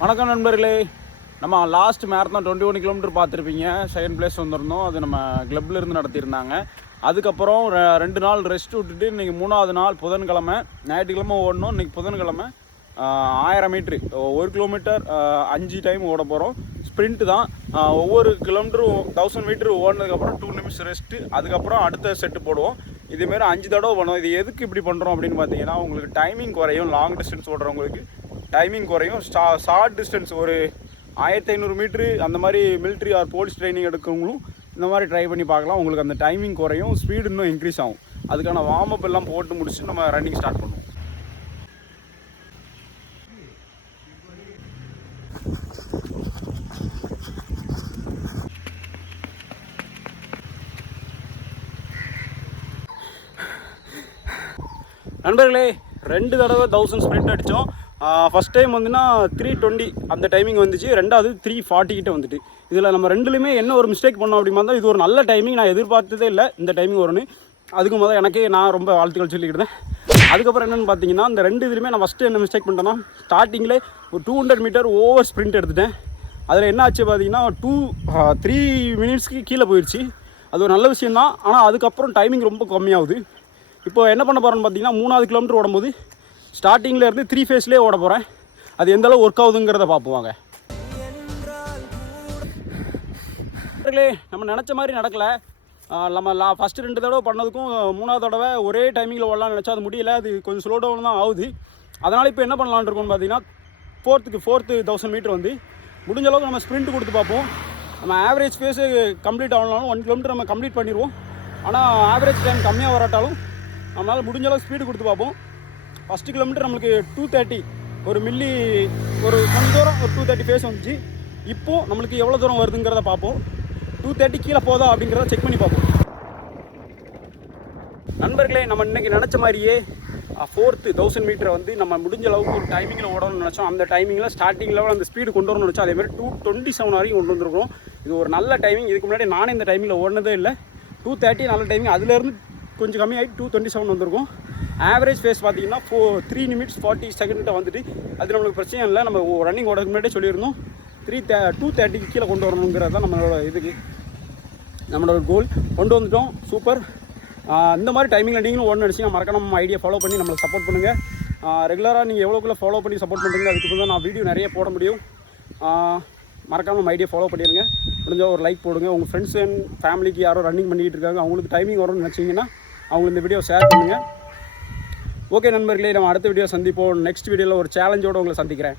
வணக்கம் நண்பர்களே. நம்ம லாஸ்ட் மேரத்தான் 21 கிலோமீட்டர் பார்த்துருப்பீங்க. செகண்ட் பிளேஸ் வந்திருந்தோம். அது நம்ம கிளப்பில் இருந்து நடத்தியிருந்தாங்க. அதுக்கப்புறம் 2 நாள் ரெஸ்ட் விட்டுட்டு இன்றைக்கி 3ஆவது நாள் புதன்கிழமை, ஞாயிற்றுக்கிழமை ஓடணும். இன்றைக்கி புதன்கிழமை 1000 மீட்ரு 1 கிலோமீட்டர் 5 டைம் ஓட போகிறோம். ஸ்ப்ரிண்ட்டு தான். ஒவ்வொரு கிலோமீட்டரும் 1000 மீட்ரு ஓடினதுக்கப்புறம் 2 நிமிஷம் ரெஸ்ட்டு. அதுக்கப்புறம் அடுத்த செட்டு போடுவோம். இதேமாரி 5 தடவை பண்ணுவோம். இது எதுக்கு இப்படி பண்ணுறோம் அப்படின்னு பார்த்தீங்கன்னா, உங்களுக்கு டைமிங் குறையும். லாங் டிஸ்டன்ஸ் ஓடுறவங்களுக்கு டைமிங் குறையும். ஷார்ட் டிஸ்டன்ஸ் ஒரு 1500 மீட்ரு அந்த மாதிரி மிலிட்ரி ஆர் போலீஸ் ட்ரைனிங் எடுக்கிறவங்களும் இந்த மாதிரி ட்ரை பண்ணி பார்க்கலாம். உங்களுக்கு அந்த டைமிங் குறையும், ஸ்பீடு இன்னும் இன்க்ரீஸ் ஆகும். அதுக்கான வார்ம் அப் எல்லாம் போட்டு முடிச்சுட்டு நம்ம ரன்னிங் ஸ்டார்ட் பண்ணுவோம். நண்பர்களே, 2 தடவை 1000 ஸ்ப்ரிண்ட் அடித்தோம். ஃபஸ்ட் டைம் வந்துன்னா 320 அந்த டைமிங் வந்துச்சு. ரெண்டாவது 340 கிட்ட வந்துட்டு. இதில் நம்ம ரெண்டுலையுமே என்ன ஒரு மிஸ்டேக் பண்ணோம் அப்படிமா தான், இது ஒரு நல்ல டைமிங். நான் எதிர்பார்த்ததே இல்லை இந்த டைமிங் வரும்னு. அதுக்கு முதல்ல எனக்கே நான் ரொம்ப வாழ்த்துக்கள் சொல்லிக்கிட்டேன். அதுக்கப்புறம் என்னென்னு பார்த்தீங்கன்னா, இந்த 2 இதுலையுமே நான் ஃபஸ்ட்டு என்ன மிஸ்டேக் பண்ணிட்டேன்னா, ஸ்டார்டிங்கில் ஒரு 200 மீட்டர் ஓவர் ஸ்ப்ரிண்ட் எடுத்துட்டேன். அதில் என்ன ஆச்சு பார்த்தீங்கன்னா 3 மினிட்ஸ்க்கு கீழே போயிடுச்சு. அது ஒரு நல்ல விஷயந்தான். ஆனால் அதுக்கப்புறம் டைமிங் ரொம்ப கம்மியாகுது. இப்போ என்ன பண்ண போகிறேன்னு பார்த்தீங்கன்னா, 3ஆவது கிலோமீட்டர் ஓடும்போது ஸ்டார்டிங்கில் இருந்து 3 ஃபேஸ்லேயே ஓட போகிறேன். அது எந்தளவு ஒர்க் ஆகுதுங்கிறத பார்ப்போங்க. நம்ம நினச்ச மாதிரி நடக்கலை. நம்ம ஃபஸ்ட்டு 2 தடவை பண்ணதுக்கும் 3ஆவது தடவை ஒரே டைமிங்கில் ஓடலாம்னு நினச்சா அது முடியல. அது கொஞ்சம் ஸ்லோ டவுன் தான் ஆகுது. அதனால் இப்போ என்ன பண்ணலான்னு இருக்கோம்னு பார்த்தீங்கன்னா, 4th 1000 மீட்டர் வந்து முடிஞ்ச அளவுக்கு நம்ம ஸ்ப்ரிண்ட் கொடுத்து பார்ப்போம். நம்ம ஆவரேஜ் ஃபேஸு கம்ப்ளீட் ஆகலனாலும் 1 கிலோமீட்டர் நம்ம கம்ப்ளீட் பண்ணிடுவோம். ஆனால் ஆவரேஜ் டைம் கம்மியாக வராட்டாலும் நம்மளால் முடிஞ்ச அளவுக்கு ஸ்பீடு கொடுத்து பார்ப்போம். ஃபஸ்ட்டு கிலோமீட்டர் நம்மளுக்கு 230 ஒரு மில்லி ஒரு கொஞ்சம் தூரம் ஒரு 230 ஃபேஸ் வந்துச்சு. இப்போது நம்மளுக்கு எவ்வளோ தூரம் வருதுங்கிறத பார்ப்போம். 230 கீழே போதா அப்படிங்கிறத செக் பண்ணி பார்ப்போம். நண்பர்களே, நம்ம இன்றைக்கி நினச்ச மாதிரியே 4th 1000 மீட்டரை வந்து நம்ம முடிஞ்ச அளவுக்கு ஒரு டைமிங்கில் ஓடணும்னு நினச்சோம். அந்த டைமிங்கில் ஸ்டார்டிங் லெவல் அந்த ஸ்பீடு கொண்டு வரணும்னு நினச்சோம். அதேமாதிரி 227 வரைக்கும் கொண்டு வந்துருக்கோம். இது ஒரு நல்ல டைமிங். இதுக்கு முன்னாடி நானே இந்த டைமிங்கில் ஓடினதே இல்லை. 230 நல்ல டைமிங். அதுலேருந்து கொஞ்சம் கம்மியாகி 227 வந்திருக்கும். ஆவரேஜ் ஃபேஸ் பார்த்தீங்கன்னா 3 நிமிட்ஸ் 40 செகண்ட்கிட்ட வந்துட்டு அது நம்மளுக்கு பிரச்சனை இல்லை. நம்ம ரன்னிங் ஓடக்கு முன்னாடியே சொல்லியிருந்தோம் 230 கீழே கொண்டு வரணுங்கிறது தான் நம்மளோட கோல். கொண்டு வந்துட்டோம். சூப்பர். இந்த மாதிரி டைமிங்கில் நீங்களும் ஓடணும் நினச்சிங்க மறக்காம நம்ம ஐடியா ஃபாலோ பண்ணி நம்மளை சப்போர்ட் பண்ணுங்கள். ரெகுலராக நீங்கள் எவ்வளோக்குள்ளே ஃபாலோ பண்ணி சப்போர்ட் பண்ணுறீங்க, அதுக்கு தான் நான் வீடியோ நிறைய போட முடியும். மறக்காமல் நம்ம ஐடியா ஃபாலோ பண்ணிடுங்க. முடிஞ்சால் ஒரு லைக் போடுங்க. உங்கள் ஃப்ரெண்ட்ஸ் அண்ட் ஃபேமிலிக்கு யாரோ ரன்னிங் பண்ணிகிட்டு இருக்காங்க, அவங்களுக்கு டைமிங் வரும்னு நினச்சிங்கன்னா அவங்களுக்கு இந்த வீடியோ ஷேர் பண்ணுங்கள். ஓகே நண்பர்களே, நம்ம அடுத்த வீடியோ சந்திப்போம். நெக்ஸ்ட் வீடியோவில் ஒரு சேலஞ்சோடு உங்களை சந்திக்கிறேன்.